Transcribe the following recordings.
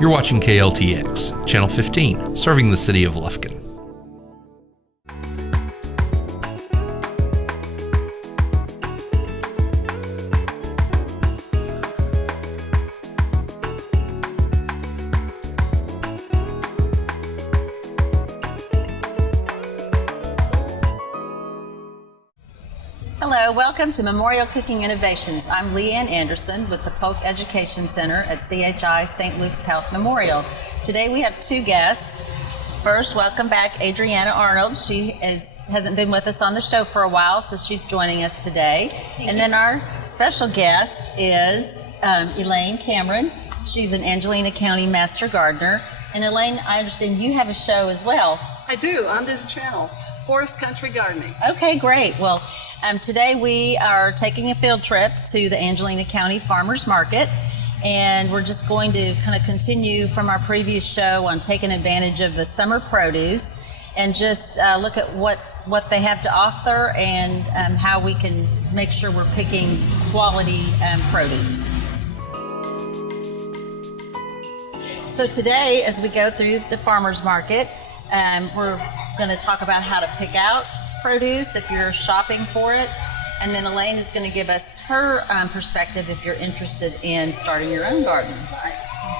You're watching KLTX, Channel 15, serving the city of Lufkin. Hello, welcome to Memorial Cooking Innovations. I'm Leanne Anderson with the Polk Education Center at CHI St. Luke's Health Memorial. Today we have two guests. First, welcome back Adriana Arnold. She hasn't been with us on the show for a while, so she's joining us today. And then our special guest is Elaine Cameron. She's an Angelina County Master Gardener. And Elaine, I understand you have a show as well. I do, on this channel, Forest Country Gardening. Okay, great. Well, today we are taking a field trip to the Angelina County Farmers Market, and we're just going to kind of continue from our previous show on taking advantage of the summer produce and just look at what they have to offer and how we can make sure we're picking quality produce. So today, as we go through the farmers market, we're going to talk about how to pick out produce if you're shopping for it, and then Elaine is going to give us her perspective if you're interested in starting your own garden.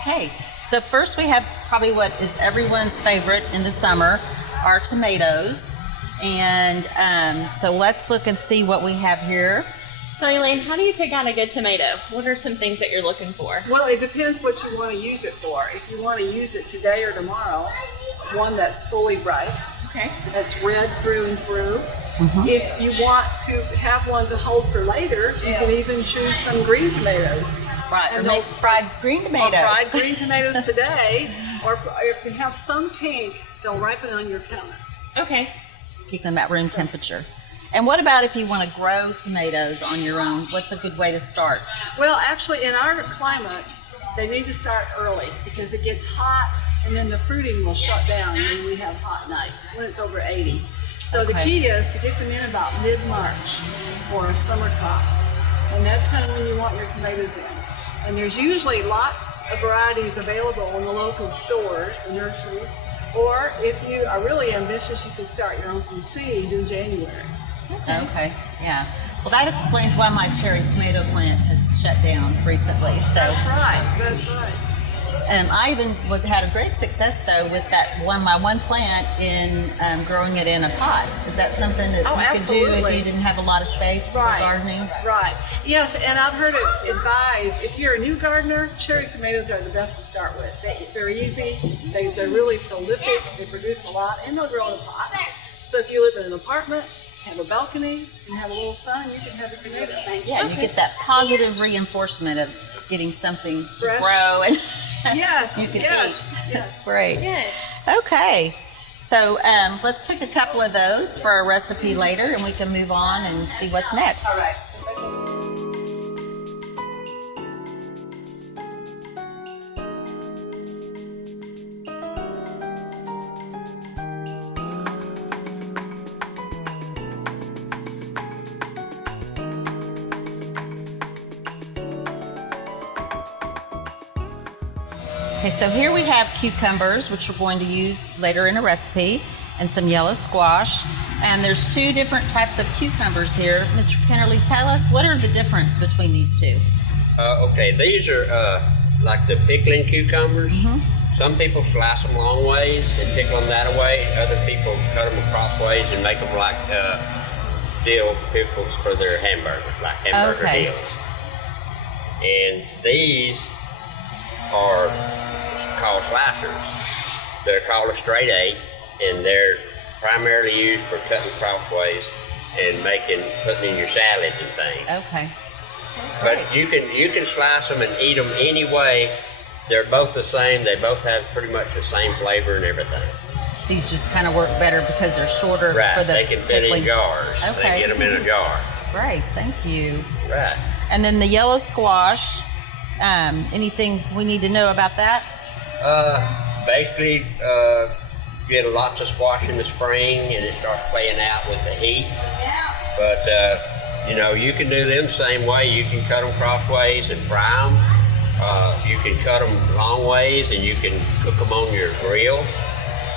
Okay, so first we have probably what is everyone's favorite in the summer, our tomatoes, and so let's look and see what we have here. So Elaine, how do you pick out a good tomato? What are some things that you're looking for? Well, it depends what you want to use it for. If you want to use it today or tomorrow, one that's fully ripe, Okay. that's red through and through. If you want to have one to hold for later, you can even choose some green tomatoes. Right, And or make fried green tomatoes. Or fried green tomatoes today, or if you have some pink, they'll ripen on your counter. Okay. Just keep them at room temperature. And what about if you want to grow tomatoes on your own? What's a good way to start? Well, actually, in our climate, they need to start early because it gets hot and then the fruiting will shut down when we have hot nights, when it's over 80. So the key is to get them in about mid-March for a summer crop. And that's kind of when you want your tomatoes in. And there's usually lots of varieties available in the local stores, the nurseries. Or if you are really ambitious, you can start your own from seed in January. Okay, yeah. Well, that explains why my cherry tomato plant has shut down recently. So That's right. And I even had a great success though with my one plant in growing it in a pot. Is that something that you could do if you didn't have a lot of space for gardening? Right. Yes, and I've heard it advised, if you're a new gardener, cherry tomatoes are the best to start with. They're easy, they're really prolific, they produce a lot, and they'll grow in a pot. So if you live in an apartment, have a balcony, and have a little sun, you can have a tomato. Yeah, you get that positive reinforcement of getting something to grow and yes, you can eat. Yes. Great. Yes. Okay. So let's pick a couple of those for our recipe later, and we can move on and see what's next. All right. Okay, so here we have cucumbers, which we're going to use later in a recipe, and some yellow squash. And there's two different types of cucumbers here. Mr. Kennerly, tell us, what are the difference between these two? Okay, these are like the pickling cucumbers. Some people slice them long ways and pickle them that way. Other people cut them across ways and make them like dill pickles for their hamburgers, like hamburger dills. And these are called slicers. They're called a straight eight, and they're primarily used for cutting crossways and putting in your salads and things. Okay. But you can slice them and eat them any way. They're both the same. They both have pretty much the same flavor and everything. These just kind of work better because they're shorter Right. for the They can fit pickling. in jars. Okay. They get them in a jar. Great, thank you. Right. And then the yellow squash, anything we need to know about that? Basically, get lots of squash in the spring and it starts playing out with the heat. But, you can do them the same way. You can cut them crossways and fry them. You You can cut them long ways, and you can cook them on your grill.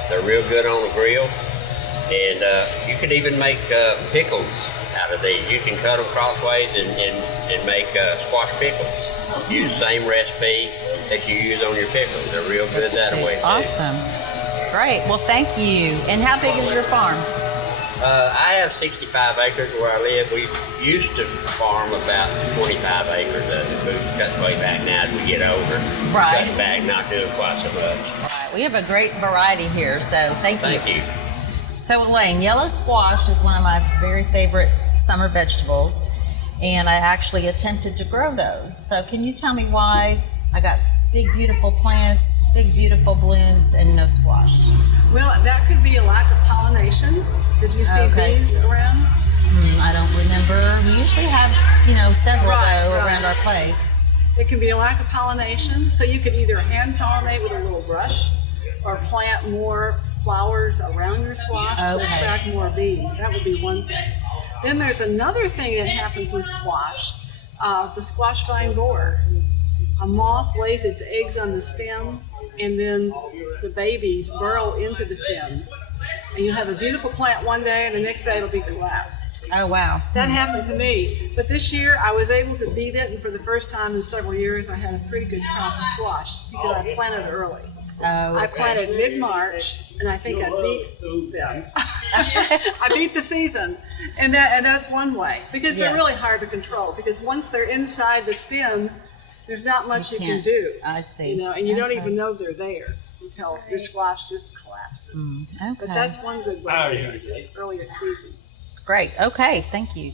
They're real good on the grill. And you can even make pickles out of these. You can cut them crossways and make squash pickles. Use the same recipe that you use on your pickles. They're real good that way too. Awesome. Great. Well, thank you. And how big is your farm? I have 65 acres where I live. We used to farm about 25 acres of it. We've cut way back now as we get older. Right. Cutting back, not doing quite so much. Right. We have a great variety here, so thank you. Thank you. So, Elaine, yellow squash is one of my very favorite summer vegetables, and I actually attempted to grow those. So can you tell me why I got big, beautiful plants, big, beautiful blooms, and no squash? Well, that could be a lack of pollination. Did you see bees around? I don't remember. We usually have, several around our place. It can be a lack of pollination. So you could either hand pollinate with a little brush or plant more flowers around your squash to attract more bees. That would be one thing. Then there's another thing that happens with squash, the squash vine borer. A moth lays its eggs on the stem, and then the babies burrow into the stems. And you have a beautiful plant one day, and the next day it'll be collapsed. Oh, wow. That happened to me. But this year I was able to beat it, and for the first time in several years I had a pretty good crop of squash because I planted early. I planted mid-March, and I think I beat them. I beat the season, and that's one way, because they're really hard to control, because once they're inside the stem, there's not much you can do. I see. And you don't even know they're there until your squash just collapses. But that's one good way to do this earlier season. Great. Okay. Thank you.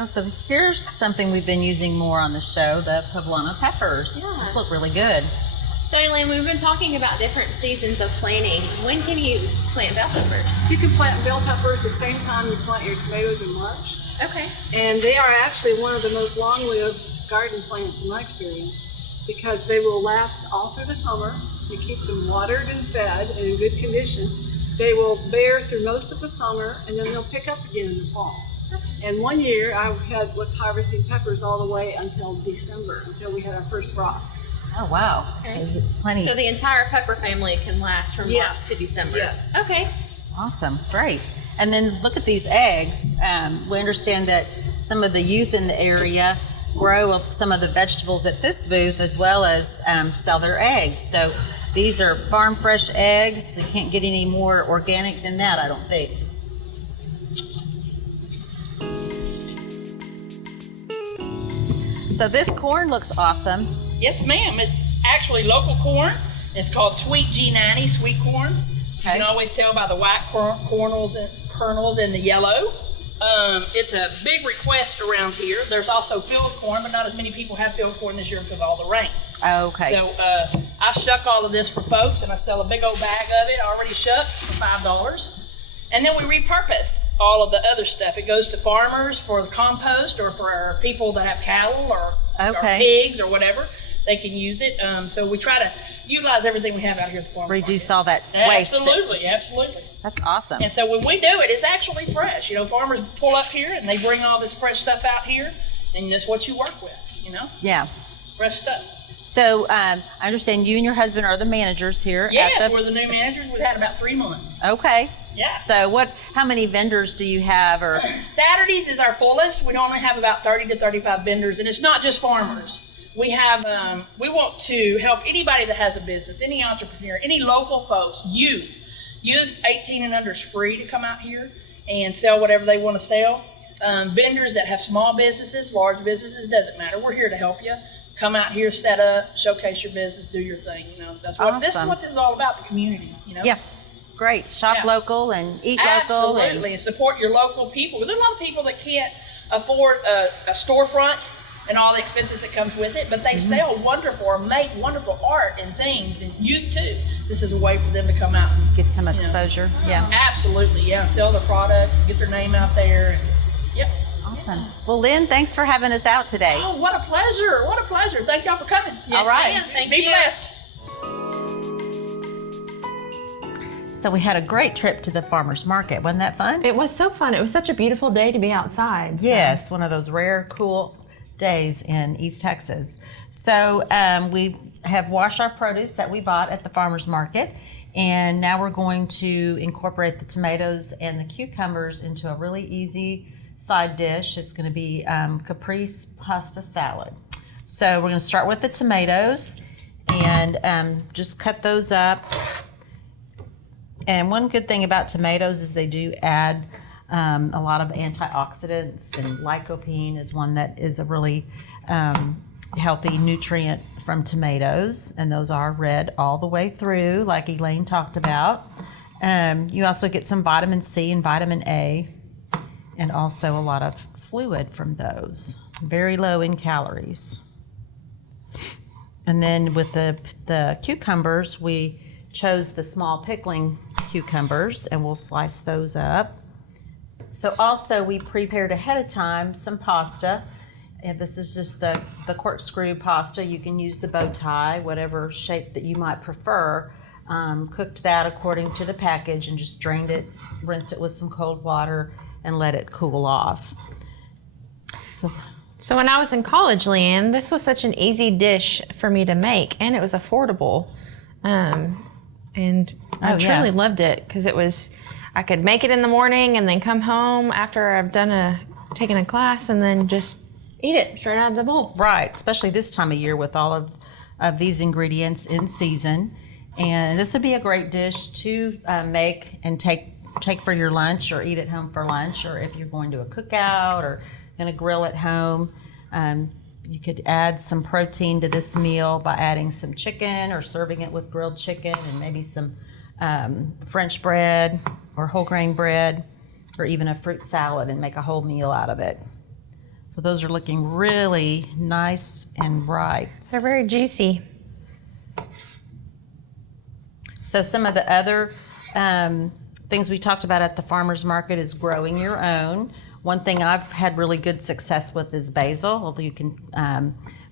Oh, so here's something we've been using more on the show, the poblano peppers. Yeah. These look really good. So, Elaine, we've been talking about different seasons of planting. When can you plant bell peppers? You can plant bell peppers the same time you plant your tomatoes in March. Okay. And they are actually one of the most long-lived garden plants in my experience, because they will last all through the summer. You keep them watered and fed and in good condition. They will bear through most of the summer, and then they'll pick up again in the fall. And one year I was harvesting peppers all the way until December, until we had our first frost. Oh, wow. Okay. So plenty. So the entire pepper family can last from March to December. Yes. Okay. Awesome. Great. And then look at these eggs. We understand that some of the youth in the area grow some of the vegetables at this booth, as well as sell their eggs. So these are farm fresh eggs. You can't get any more organic than that, I don't think. So this corn looks awesome. Yes, ma'am. It's actually local corn. It's called Sweet G90, sweet corn. You can always tell by the white kernels and the yellow. It's a big request around here. There's also field corn, but not as many people have field corn this year because of all the rain. Okay. So I shuck all of this for folks, and I sell a big old bag of it already shucked for $5. And then we repurpose all of the other stuff. It goes to farmers for the compost, or for people that have cattle or pigs or whatever. They can use it. So we try to utilize everything we have out here at the farm. Reduce all that waste. Absolutely. That's awesome. And so when we do it, it's actually fresh. Farmers pull up here and they bring all this fresh stuff out here, and that's what you work with, Yeah. Fresh stuff. So I understand you and your husband are the managers here. Yes, we're the new managers. We've had about 3 months. Okay. Yeah. So how many vendors do you have? Or Saturdays is our fullest. We normally have about 30 to 35 vendors, and it's not just farmers. We have, we want to help anybody that has a business, any entrepreneur, any local folks, youth. Youth 18 and under is free to come out here and sell whatever they want to sell. Vendors that have small businesses, large businesses, doesn't matter. We're here to help you. Come out here, set up, showcase your business, do your thing. That's what this is what this is all about, the community. Yeah. Great. Shop local and eat local. Absolutely, and support your local people. There's a lot of people that can't afford a storefront and all the expenses that comes with it, but they sell wonderful or make wonderful art and things, and youth too. This is a way for them to come out and get some exposure. Yeah. Absolutely, yeah. Sell the products, get their name out there. And, yep. Awesome. Well, Lynn, thanks for having us out today. Oh, what a pleasure. What a pleasure. Thank y'all for coming. Yes, all right. Ma'am. Thank Be you. blessed. So we had a great trip to the farmer's market. Wasn't that fun? It was so fun. It was such a beautiful day to be outside. So. Yes, one of those rare, cool days in East Texas. So we have washed our produce that we bought at the farmer's market, and now we're going to incorporate the tomatoes and the cucumbers into a really easy side dish. It's going to be caprese pasta salad. So we're going to start with the tomatoes and just cut those up. And one good thing about tomatoes is they do add a lot of antioxidants, and lycopene is one that is a really healthy nutrient from tomatoes, and those are red all the way through, like Elaine talked about. You also get some vitamin C and vitamin A, and also a lot of fluid from those. Very low in calories. And then with the cucumbers, we chose the small pickling cucumbers, and we'll slice those up. So also we prepared ahead of time some pasta, and this is just the corkscrew pasta. You can use the bow tie, whatever shape that you might prefer. Cooked that according to the package and just drained it, rinsed it with some cold water, and let it cool off. So when I was in college, Leanne, this was such an easy dish for me to make, and it was affordable. And I truly loved it because I could make it in the morning and then come home after I've taken a class and then just eat it straight out of the bowl. Right, especially this time of year with all of these ingredients in season. And this would be a great dish to make and take for your lunch, or eat at home for lunch, or if you're going to a cookout or going to grill at home. You could add some protein to this meal by adding some chicken, or serving it with grilled chicken and maybe some French bread or whole grain bread, or even a fruit salad, and make a whole meal out of it. So those are looking really nice and ripe. They're very juicy. So some of the other things we talked about at the farmer's market is growing your own. One thing I've had really good success with is basil. Although you can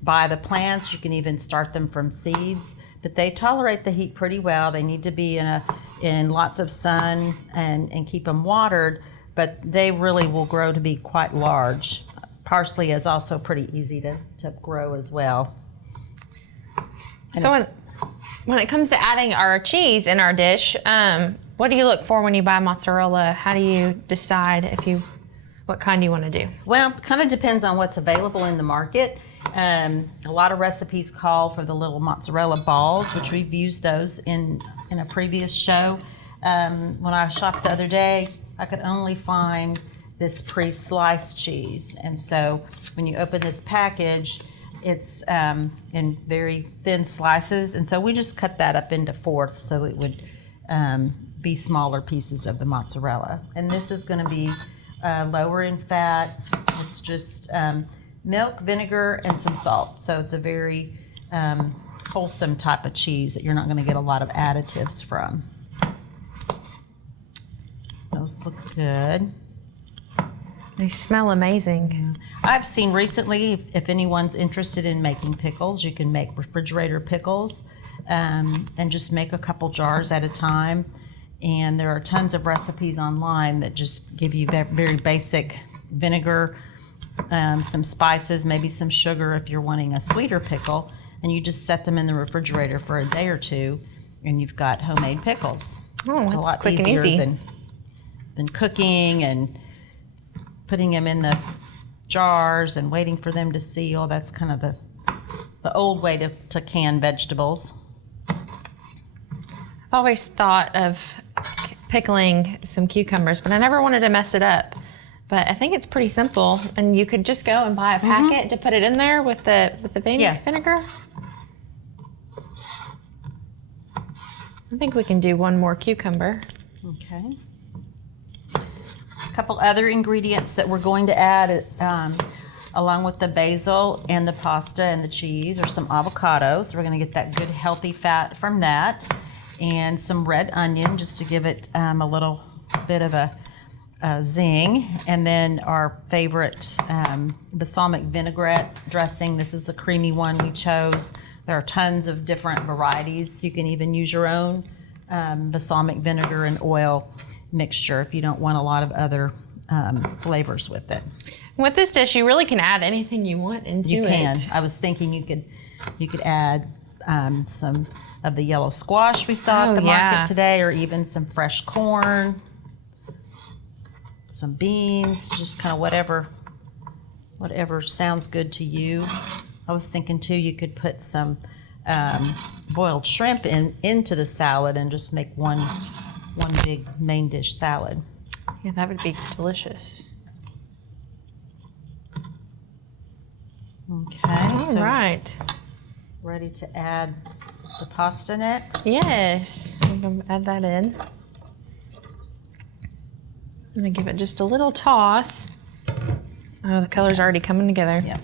buy the plants, you can even start them from seeds, but they tolerate the heat pretty well. They need to be in lots of sun and keep them watered, but they really will grow to be quite large. Parsley is also pretty easy to grow as well. And so when it comes to adding our cheese in our dish, what do you look for when you buy mozzarella? How do you decide what kind do you want to do? Well, it kind of depends on what's available in the market. A lot of recipes call for the little mozzarella balls, which we've used those in a previous show. When I shopped the other day, I could only find this pre-sliced cheese. And so when you open this package, it's in very thin slices. And so we just cut that up into fourths so it would be smaller pieces of the mozzarella. And this is going to be lower in fat. It's just milk, vinegar, and some salt. So it's a very wholesome type of cheese that you're not going to get a lot of additives from. Those look good. They smell amazing. I've seen recently, if anyone's interested in making pickles, you can make refrigerator pickles and just make a couple jars at a time. And there are tons of recipes online that just give you very basic vinegar, some spices, maybe some sugar if you're wanting a sweeter pickle, and you just set them in the refrigerator for a day or two, and you've got homemade pickles. Oh, it's that's a lot quick easier and easy. than cooking and putting them in the jars and waiting for them to seal. That's kind of the old way to can vegetables. I've always thought of pickling some cucumbers, but I never wanted to mess it up. But I think it's pretty simple, and you could just go and buy a packet to put it in there with the vinegar. I think we can do one more cucumber. Okay. A couple other ingredients that we're going to add along with the basil and the pasta and the cheese are some avocados. We're going to get that good healthy fat from that, and some red onion just to give it a little bit of a zing, and then our favorite balsamic vinaigrette dressing. This is a creamy one we chose. There are tons of different varieties. You can even use your own balsamic vinegar and oil mixture if you don't want a lot of other flavors with it. With this dish, you really can add anything you want into it. You can. I was thinking you could add some of the yellow squash we saw at the market today, or even some fresh corn, some beans, just kind of whatever sounds good to you. I was thinking too, you could put some boiled shrimp into the salad and just make one big main dish salad. Yeah, that would be delicious. Okay, All right. Ready to add the pasta next? Yes, I'm going to add that in. I'm going to give it just a little toss. Oh, the color's already coming together. Yeah.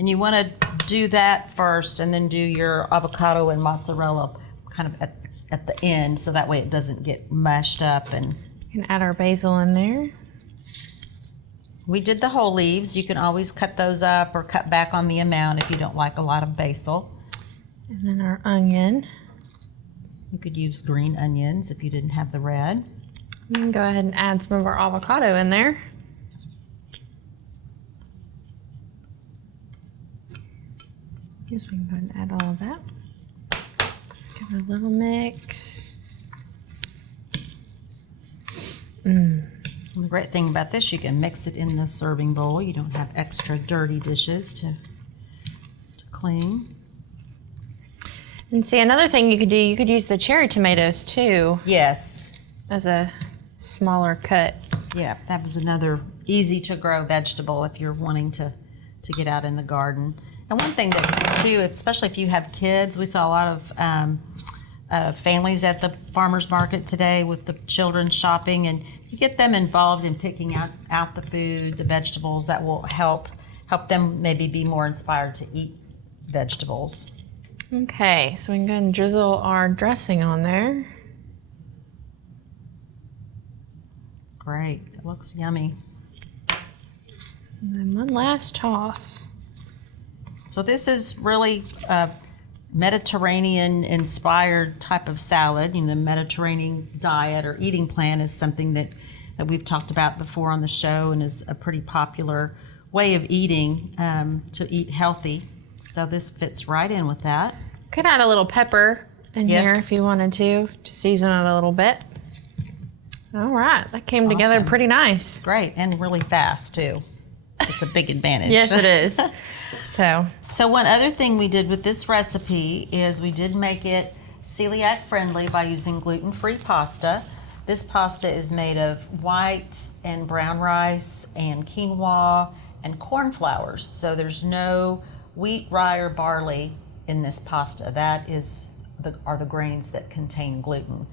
And you want to do that first and then do your avocado and mozzarella kind of at the end, so that way it doesn't get mashed up. And we can add our basil in there. We did the whole leaves. You can always cut those up or cut back on the amount if you don't like a lot of basil. And then our onion. You could use green onions if you didn't have the red. We can go ahead and add some of our avocado in there. Guess we can go ahead and add all of that. Give it a little mix. The great thing about this, you can mix it in the serving bowl. You don't have extra dirty dishes to clean. And see, another thing you could do, you could use the cherry tomatoes too. Yes. As a smaller cut. Yeah, that was another easy to grow vegetable if you're wanting to get out in the garden. And one thing that too, especially if you have kids, we saw a lot of families at the farmers market today with the children shopping, and you get them involved in picking out the food, the vegetables, that will help them maybe be more inspired to eat vegetables. Okay, so we can go ahead and drizzle our dressing on there. Great, it looks yummy. And then one last toss. So this is really a Mediterranean-inspired type of salad. You know, the Mediterranean diet or eating plan is something that we've talked about before on the show, and is a pretty popular way of eating, to eat healthy. So this fits right in with that. Could add a little pepper in here if you wanted to season it a little bit. All right, that came together pretty nice. Great, and really fast too. It's a big advantage. Yes, it is. So one other thing we did with this recipe is we did make it celiac friendly by using gluten-free pasta. This pasta is made of white and brown rice and quinoa and corn flours. So there's no wheat, rye, or barley in this pasta. That are the grains that contain gluten.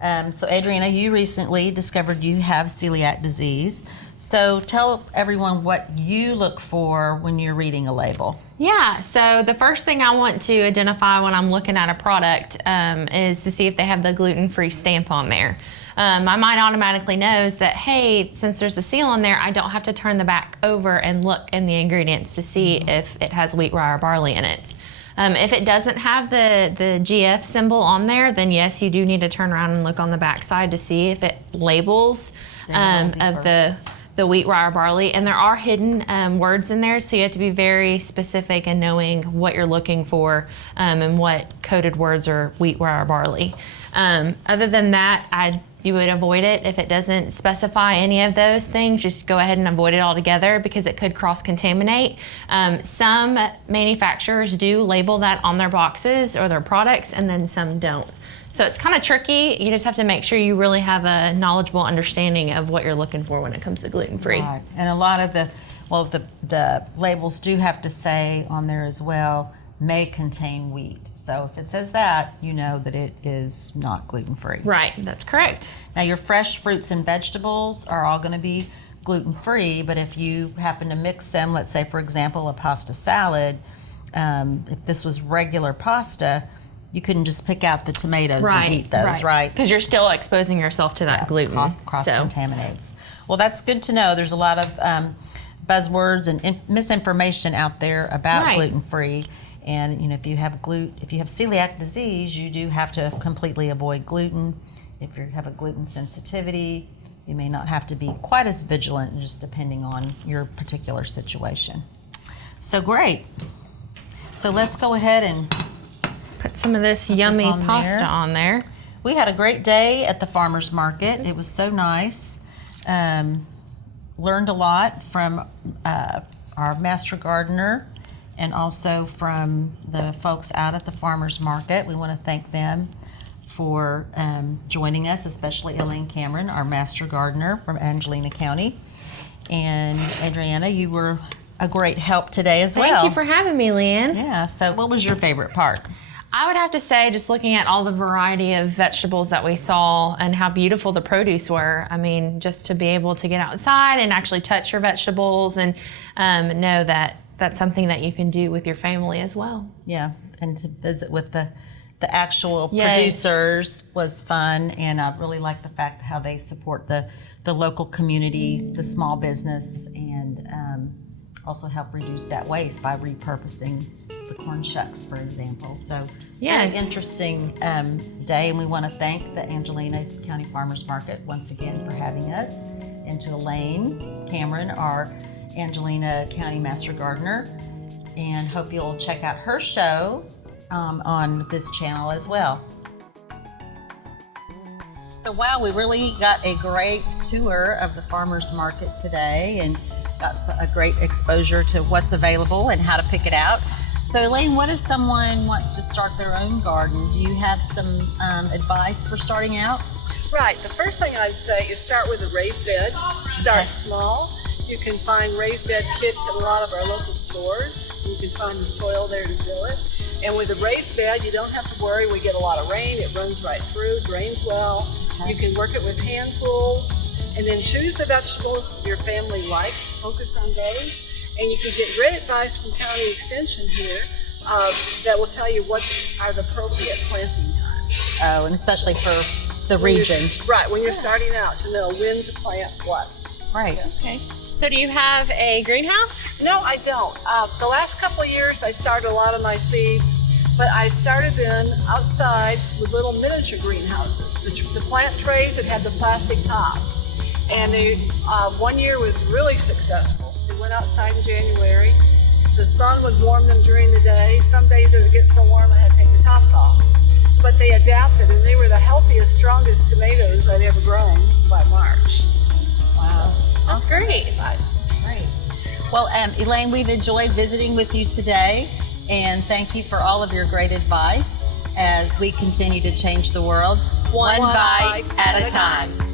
So Adriana, you recently discovered you have celiac disease. So tell everyone what you look for when you're reading a label. Yeah, so the first thing I want to identify when I'm looking at a product is to see if they have the gluten-free stamp on there. My mind automatically knows that, hey, since there's a seal on there, I don't have to turn the back over and look in the ingredients to see if it has wheat, rye, or barley in it. If it doesn't have the GF symbol on there, then yes, you do need to turn around and look on the back side to see if it labels of the wheat, rye, or barley. And there are hidden words in there, so you have to be very specific in knowing what you're looking for and what coded words are wheat, rye, or barley. Other than that, you would avoid it if it doesn't specify any of those things. Just go ahead and avoid it altogether because it could cross-contaminate. Some manufacturers do label that on their boxes or their products, and then some don't. So it's kind of tricky. You just have to make sure you really have a knowledgeable understanding of what you're looking for when it comes to gluten-free. Right. And a lot of the labels do have to say on there as well, may contain wheat. So if it says that, you know that it is not gluten-free. Right, that's correct. Now your fresh fruits and vegetables are all going to be gluten-free, but if you happen to mix them, let's say for example a pasta salad, if this was regular pasta, you couldn't just pick out the tomatoes and eat those, right? Because you're still exposing yourself to that gluten. Cross-contaminates. Well, that's good to know. There's a lot of buzzwords and misinformation out there about gluten-free. And if you have celiac disease, you do have to completely avoid gluten. If you have a gluten sensitivity, you may not have to be quite as vigilant, just depending on your particular situation. So great. So let's go ahead and put some of this yummy pasta on there. We had a great day at the farmer's market. It was so nice. Learned a lot from our master gardener and also from the folks out at the farmer's market. We want to thank them for joining us, especially Elaine Cameron, our master gardener from Angelina County. And Adriana, you were a great help today as well. Thank you for having me, Leanne. Yeah, so what was your favorite part? I would have to say just looking at all the variety of vegetables that we saw and how beautiful the produce were. I mean, just to be able to get outside and actually touch your vegetables and know that that's something that you can do with your family as well. Yeah, and to visit with the actual producers was fun, and I really like the fact how they support the local community, the small business, and also help reduce that waste by repurposing the corn shucks, for example. So very interesting day, and we want to thank the Angelina County Farmers Market once again for having us, and to Elaine Cameron, our Angelina County Master Gardener, and hope you'll check out her show on this channel as well. So wow, we really got a great tour of the farmers market today and got a great exposure to what's available and how to pick it out. So Elaine, what if someone wants to start their own garden? Do you have some advice for starting out? Right, the first thing I'd say is start with a raised bed. Start small. You can find raised bed kits at a lot of our local stores. You can find the soil there to fill it. And with a raised bed, you don't have to worry. We get a lot of rain. It runs right through, drains well. You can work it with hand tools. And then choose the vegetables your family likes. Focus on those. And you can get great advice from County Extension here that will tell you what are the appropriate planting times. Oh, and especially for the region. When you're starting out, to know when to plant what. Right. Okay. So do you have a greenhouse? No, I don't. The last couple of years, I started a lot of my seeds, but I started them outside with little miniature greenhouses. The plant trays that had the plastic tops. And they, 1 year was really successful. They went outside in January. The sun would warm them during the day. Some days it would get so warm I had to take the tops off. But they adapted, and they were the healthiest, strongest tomatoes I'd ever grown by March. Wow. That's great. Great. Well, Elaine, we've enjoyed visiting with you today, and thank you for all of your great advice as we continue to change the world one bite at a time.